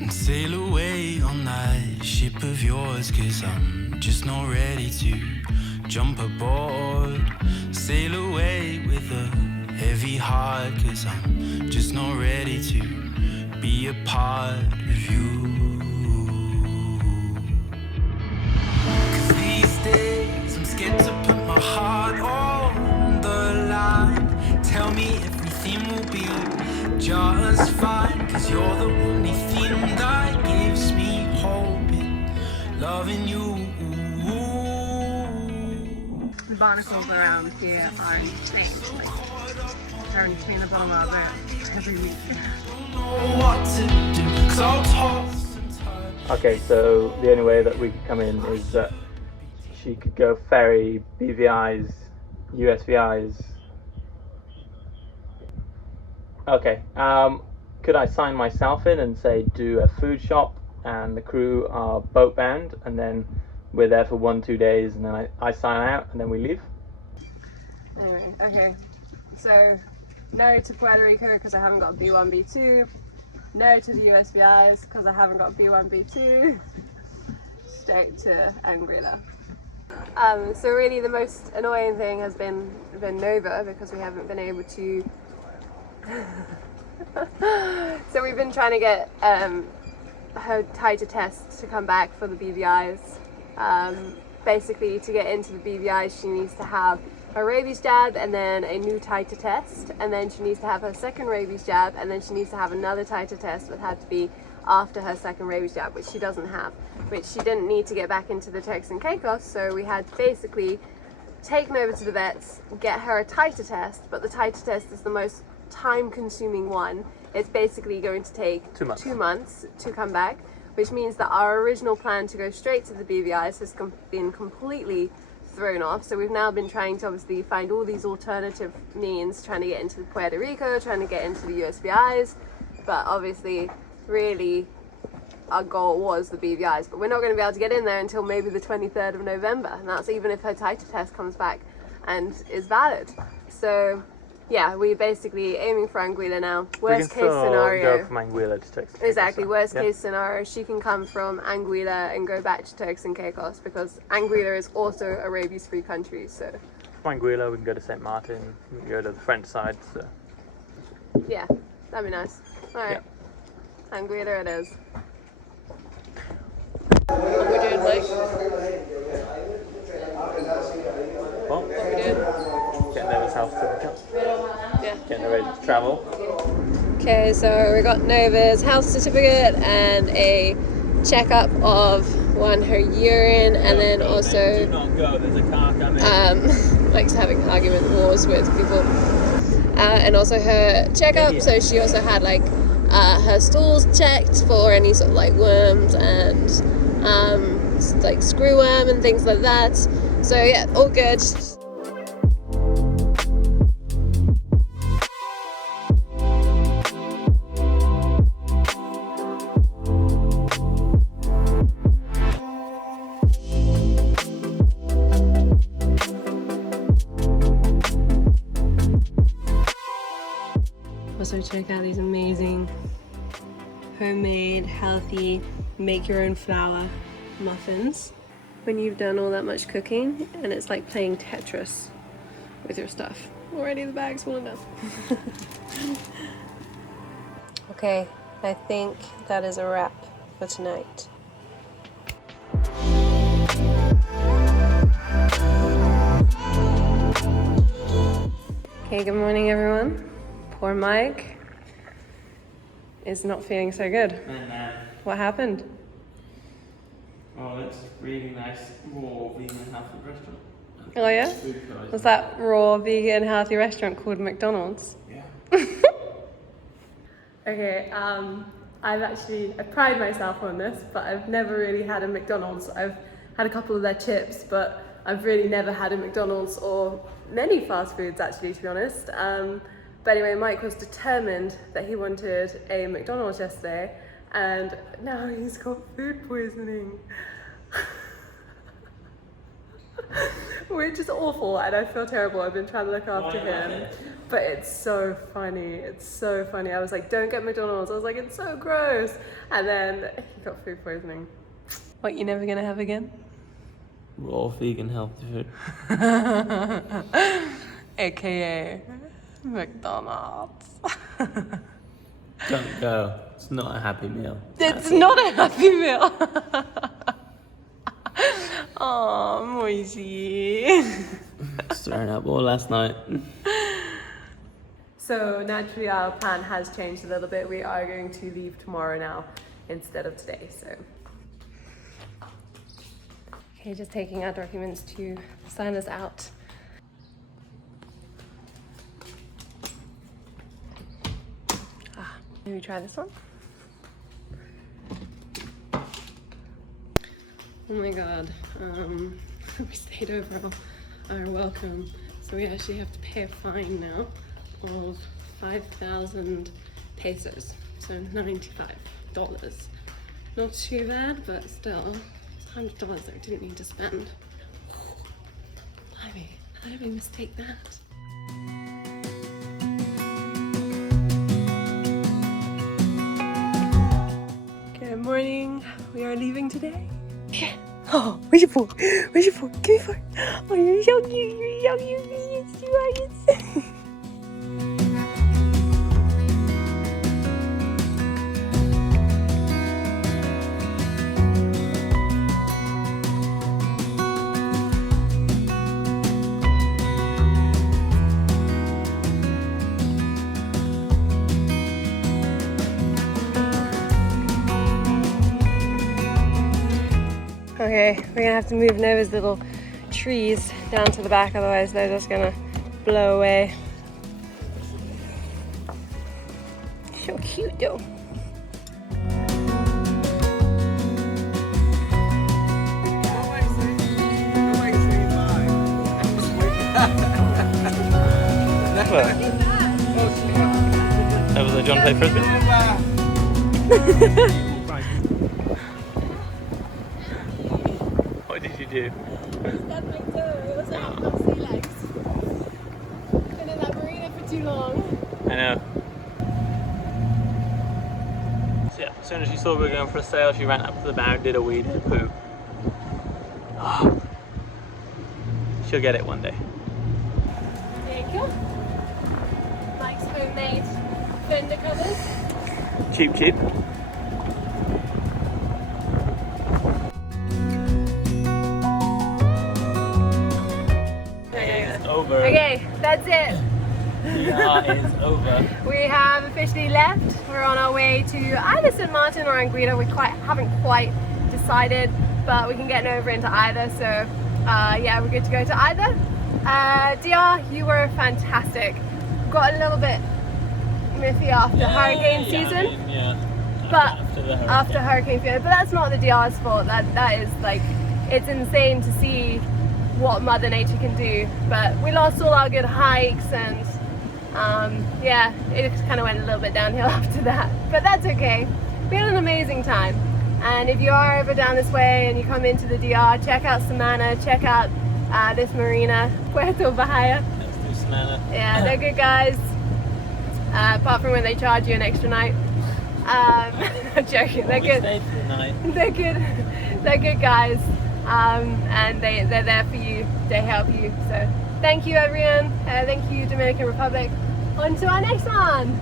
and sail away on that ship of yours, 'cause I'm just not ready to jump aboard. Sail away with a heavy heart, 'cause I'm just not ready to be a part of you. 'Cause these days I'm scared to put my heart on the line. Tell me everything will be just fine, 'cause you're the only thing that gives me hope in loving you. The barnacles around here are insane. Like, they're between the bottom of it every week. Okay, so the only way that we could come in is that she could go ferry BVI's, USVI's. Okay, could I sign myself in and say do a food shop and the crew are boat bound, and then we're there for 1-2 days, and then I sign out and then we leave? Anyway, okay, so no to Puerto Rico because I haven't got B1, B2. No to the USVIs because I haven't got B1, B2. Straight to Anguilla. So really the most annoying thing has been Nova, because we haven't been able to so we've been trying to get her titer test to come back for the BVIs. Basically, to get into the BVIs she needs to have her rabies jab and then a new titer test, and then she needs to have her second rabies jab, and then she needs to have another titer test that had to be after her second rabies jab, which she doesn't have, which she didn't need to get back into the Turks and Caicos. So we had to basically take Nova to the vets, get her a titer test, but the titer test is the most time-consuming one. It's basically going to take 2 months to come back, which means that our original plan to go straight to the BVIs has been completely thrown off. So we've now been trying to obviously find all these alternative means, trying to get into Puerto Rico, trying to get into the USVIs, but obviously really our goal was the BVIs, but we're not going to be able to get in there until maybe the 23rd of November, and that's even if her titer test comes back and is valid. So yeah, we're basically aiming for Anguilla now. Worst case scenario. Go from Anguilla to Turks and Caicos. Exactly, worst case scenario, she can come from Anguilla and go back to Turks and Caicos, because Anguilla is also a rabies-free country. So from Anguilla we can go to St. Martin, we can go to the French side. So yeah, that'd be nice. Alright, Anguilla it is. What are we doing, Mike? What are we doing? Getting Nova's house certificate. Yeah. Getting her ready to travel. Okay, so we got Nova's health certificate and a checkup of her urine, and then also do not go, there's a car coming. likes having argument wars with people. And also her checkup, so she also had like her stools checked for any sort of like worms and like screwworm and things like that. So yeah, all good. Also check out these amazing homemade, healthy, make your own flour muffins. When you've done all that much cooking and it's like playing Tetris with your stuff. Already the bag's full enough. Okay, I think that is a wrap for tonight. Okay, good morning everyone. Poor Mike is not feeling so good. What happened? Oh, it's really nice, raw, vegan, healthy restaurant. Oh yeah? Was that raw, vegan, healthy restaurant called McDonald's? Yeah. Okay, I pride myself on this, but I've never really had a McDonald's. I've had a couple of their chips, but I've really never had a McDonald's or many fast foods actually, to be honest. But anyway, Mike was determined that he wanted a McDonald's yesterday, and now he's got food poisoning. which is awful, and I feel terrible. I've been trying to look after him, but it's so funny. It's so funny. I was like, don't get McDonald's. I was like, it's so gross. And then he got food poisoning. What, you never gonna have again? Raw vegan healthy food. AKA McDonald's. Don't go. It's not a happy meal. It's not a happy meal. Oh, Moisey. Throwing up all last night. So naturally our plan has changed a little bit. We are going to leave tomorrow now instead of today. So okay, just taking our documents to sign us out. Maybe try this one. Oh my god, we stayed over our welcome, so we actually have to pay a fine now of 5,000 pesos, so $95. Not too bad, but still, $100 that I didn't need to spend. Blimey, how did we mistake that? Good morning, we are leaving today. Oh, where's your phone? Where's your phone? Give me phone. Oh, you're so cute. You're so cute. Yes, you are. Yes. Okay, we're gonna have to move Nova's little trees down to the back, otherwise they're just gonna blow away. So cute though. That was a John play frisbee. What did you do? That's my toe. It was like my sea legs. Been in that marina for too long. I know. So yeah, as soon as she saw we were going for a sail, she ran up to the bow, did a wee, did a poo. Oh. She'll get it one day. Thank you. Mike's homemade fender covers. Cheap, cheap. Over. Okay, that's it. PR is over. We have officially left. We're on our way to either St. Martin or Anguilla. We haven't quite decided, but we can get over into either. So yeah, we're good to go to either. DR, you were fantastic. Got a little bit miffy after hurricane season. I mean, yeah. But After hurricane season. But that's not the DR's fault. That is like, it's insane to see what Mother Nature can do. But we lost all our good hikes, and yeah, it kind of went a little bit downhill after that. But that's okay. We had an amazing time. And if you are over down this way and you come into the DR, check out Samana, check out this marina, Puerto. Let's do Samana. Yeah, they're good guys. Apart from when they charge you an extra night. I'm joking. They're good. Stayed for the night. They're good. They're good guys. And they're there for you. They help you. So thank you, everyone. Thank you, Dominican Republic. On to our next one.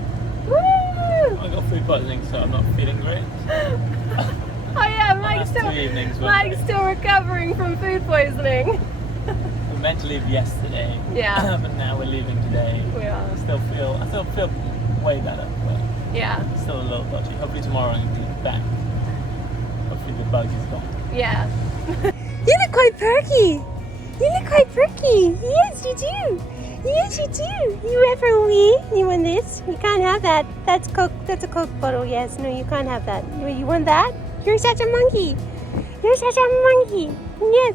Woo! I got food poisoning, so I'm not feeling great. Oh yeah, Mike's Last 2 evenings, Mike's still recovering from food poisoning. We meant to leave yesterday. Yeah. But now we're leaving today. We are. I still feel way better, but Yeah. still a little dodgy. Hopefully tomorrow I'm going to be back. Hopefully the bug is gone. Yeah. You look quite perky. You look quite perky. Yes, you do. Yes, you do. You have a wee. You want this? You can't have that. That's Coke. That's a Coke bottle. Yes. No, you can't have that. You want that? You're such a monkey. You're such a monkey. Yes.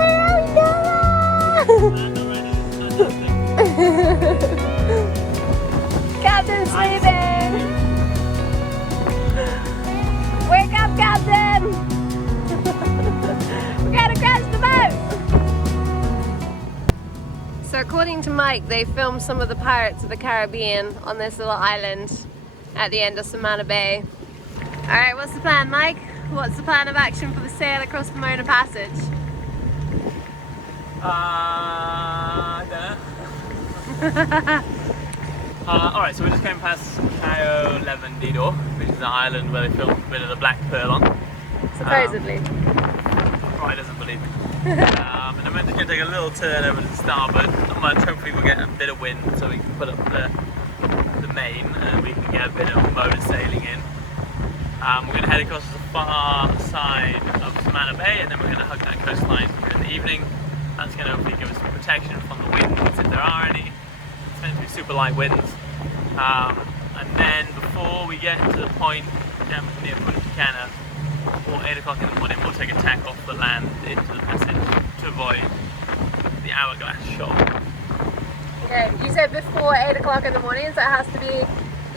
Oh no! Captain's sleeping. Wake up, Captain! Mike, they filmed some of the Pirates of the Caribbean on this little island at the end of Samana Bay. Alright, what's the plan, Mike? What's the plan of action for the sail across the Mona Passage? I don't know. Alright, so we're just going past Cayo Levendido, which is the island where they filmed a bit of the Black Pearl on. Supposedly. Roy doesn't believe me. And I'm just going to take a little turn over to the starboard. Not much, hopefully we'll get a bit of wind so we can put up the main and we can get a bit of motor sailing in. We're going to head across the far side of Samana Bay and then we're going to hug that coastline in the evening. That's going to hopefully give us some protection from the winds if there are any. It's meant to be super light winds. And then before we get to the point down near Punta Cana, or 8 o'clock in the morning, we'll take a tack off the land into the passage to avoid the hourglass shock. Okay, you said before 8 o'clock in the morning, so it has to be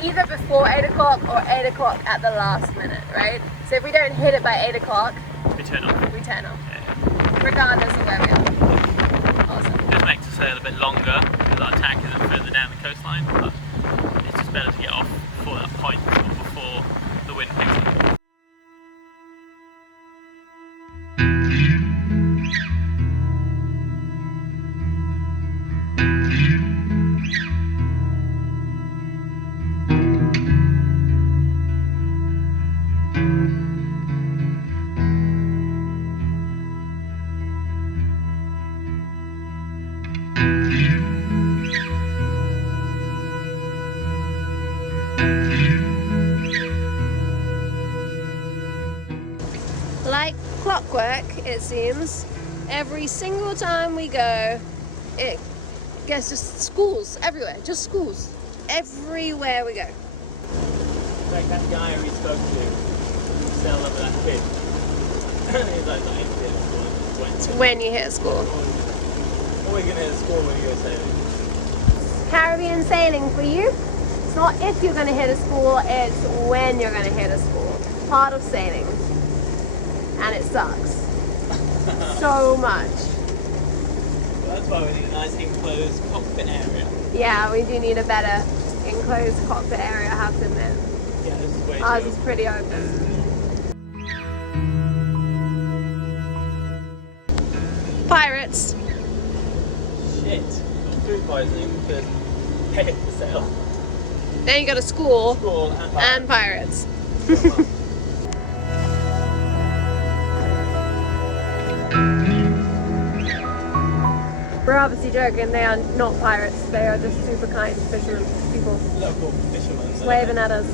either before 8 o'clock or 8 o'clock at the last minute, right? So if we don't hit it by 8 o'clock, We turn off. we turn off, Yeah. regardless of where we are. Awesome. Just makes the sail a bit longer because our tack isn't further down the coastline, but it's just better to get off before that point or before the wind picks up. Like clockwork, it seems, every single time we go, it gets just schools everywhere, just schools. Everywhere we go. Like that guy we spoke to, sailed over that kid. He's like, not into it, school. When you hit school. Always gonna hit school when you go sailing. Caribbean sailing for you, it's not if you're going to hit a school, it's when you're going to hit a school. Part of sailing. And it sucks. So much. Well, that's why we need a nice enclosed cockpit area. Yeah, we do need a better enclosed cockpit area, I have to admit. Yeah, this is way too Ours is pretty open. Pirates. Shit. Got food poisoning because hit the sail. Then you go to school School and pirates. We're obviously joking, they are not pirates, they are just super kind fishermen, people Local fishermen. So waving at us.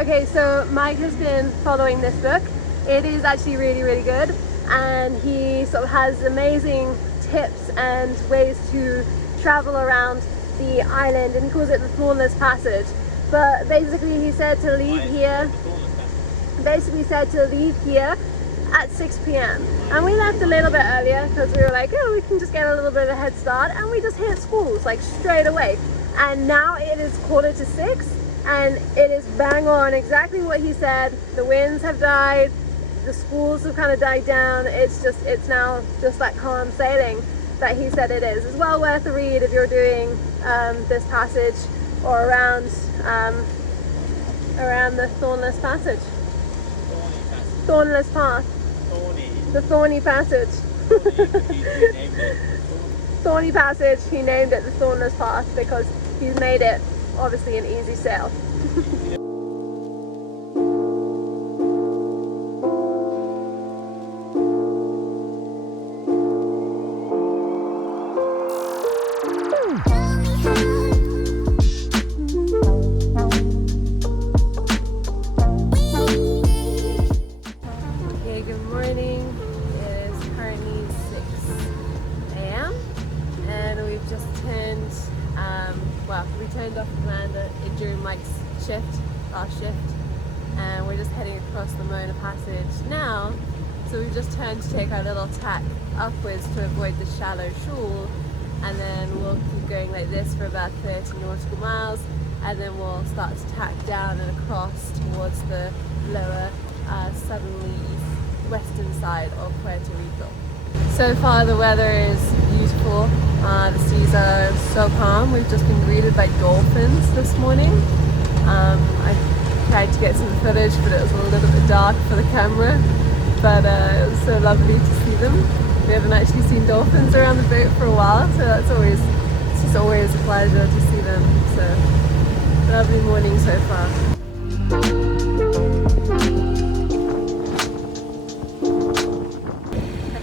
Okay, so Mike has been following this book. It is actually really, really good, and he sort of has amazing tips and ways to travel around the island, and he calls it the Thornless Passage. But basically he said to leave here, at 6 p.m. and we left a little bit earlier because we were like, oh, we can just get a little bit of a head start, and we just hit schools like straight away. And now it is 5:45 and it is bang on exactly what he said. The winds have died, the schools have kind of died down. It's now just that calm sailing that he said it is. It's well worth a read if you're doing this passage or around the Thornless Passage. Thornless Path. The Thorny Passage. Thorny Passage, he named it the Thornless Path because he's made it obviously an easy sail. Okay, good morning. It is currently 6 a.m. and we've just turned we turned off the land during Mike's last shift, and we're just heading across the Mona Passage now. So we've just turned to take our little tack upwards to avoid the shallow shoal, and then we'll keep going like this for about 30 nautical miles, and then we'll start to tack down and across towards the lower southerly western side of Puerto Rico. So far the weather is beautiful, the seas are so calm. We've just been greeted by dolphins this morning. I tried to get some footage, but it was a little bit dark for the camera, but it was so lovely to see them. We haven't actually seen dolphins around the boat for a while, so it's just always a pleasure to see them. So lovely morning so far.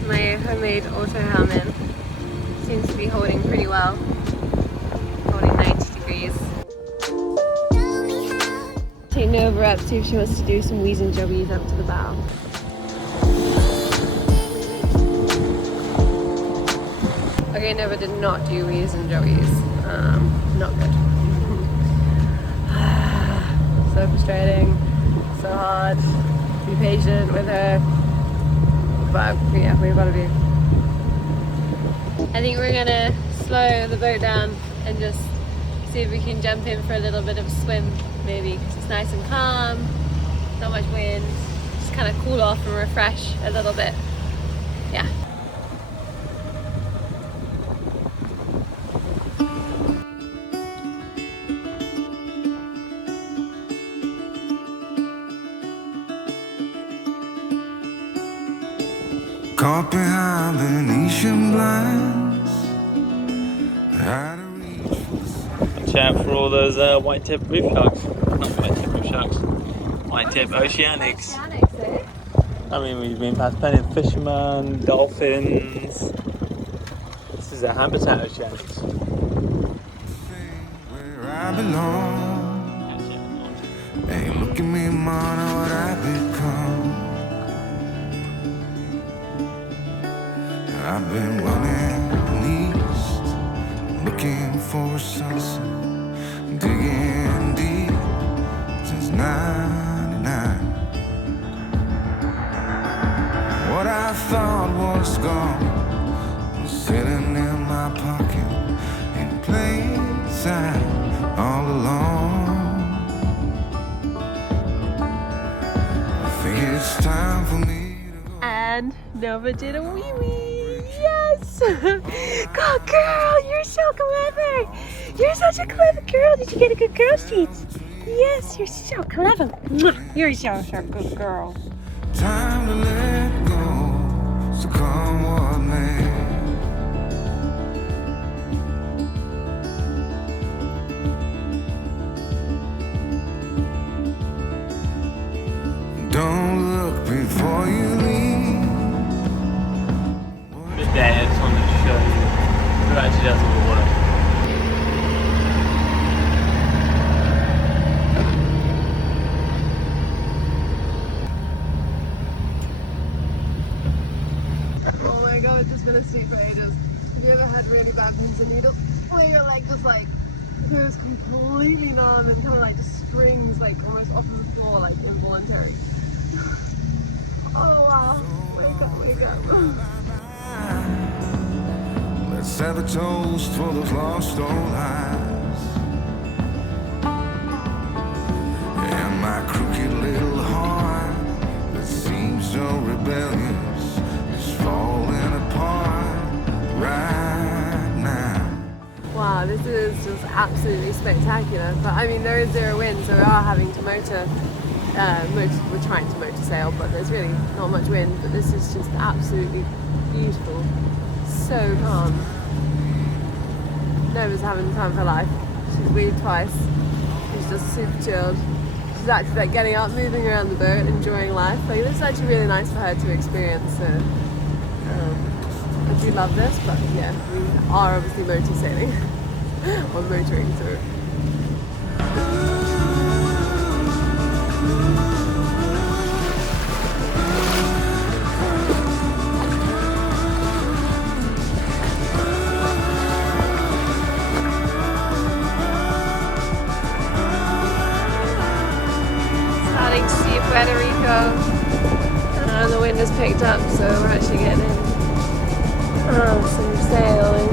My homemade auto helmet seems to be holding pretty well, holding 90 degrees. Take Nova up, see if she wants to do some wheeze and jobbies up to the bow. Okay, Nova did not do wheeze and jobbies. Not good. So frustrating, so hard. Be patient with her. But yeah, we've got to be. I think we're gonna slow the boat down and just see if we can jump in for a little bit of a swim, maybe, because it's nice and calm, not much wind, just kind of cool off and refresh a little bit. Yeah. Caught behind Venetian blinds, out of reach for the sun. Watch out for all those white-tip reef sharks. Not white-tip reef sharks. White-tip oceanics. I mean, we've been past plenty of fishermen, dolphins. This is a habitat oceanics. Where I belong. Hey, look at me, man, what I've become. I've been running east, looking for a sunset, digging deep since '99. What I thought was gone was sitting in my pocket in plain sight all along. I think it's time for me to go. And Nova did a wee wee. Yes! Go girl, you're so clever. You're such a clever girl. Did you get a good girl treat? Yes, you're so clever. You're so good girl. Time to let go, so come what may. Don't look before you leave. Today, I just wanted to show you who actually does all the work. Oh my god, it's just been asleep for ages. Have you ever had really bad pins and needles where your leg just like goes completely numb and kind of like just springs like almost off of the floor, like involuntary? Oh wow, wake up, wake up. Let's have a toast for those lost old eyes. And my crooked little heart that seems so rebellious is falling apart right now. Wow, this is just absolutely spectacular. But I mean, there is zero wind, so we are having to we're trying to motor sail, but there's really not much wind. But this is just absolutely beautiful. So calm. Nova's having the time of her life. She's weaved twice. She's just super chilled. She's actually like getting up, moving around the boat, enjoying life. Like this is actually really nice for her to experience. So I do love this, but yeah, we are obviously motor sailing or motoring through. Puerto Rico, and the wind has picked up, so we're actually getting some sailing.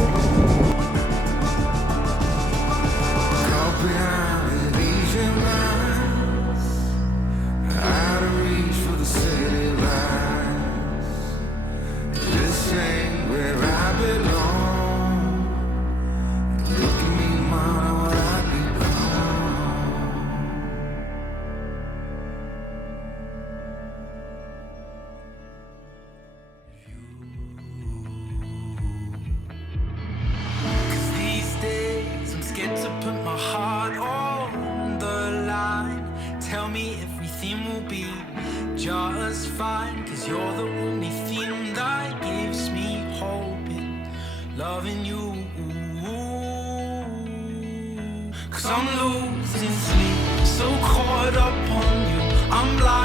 just fine, 'cause you're the only thing that gives me hope in loving you. 'Cause I'm losing sleep, so caught up on you, I'm blind.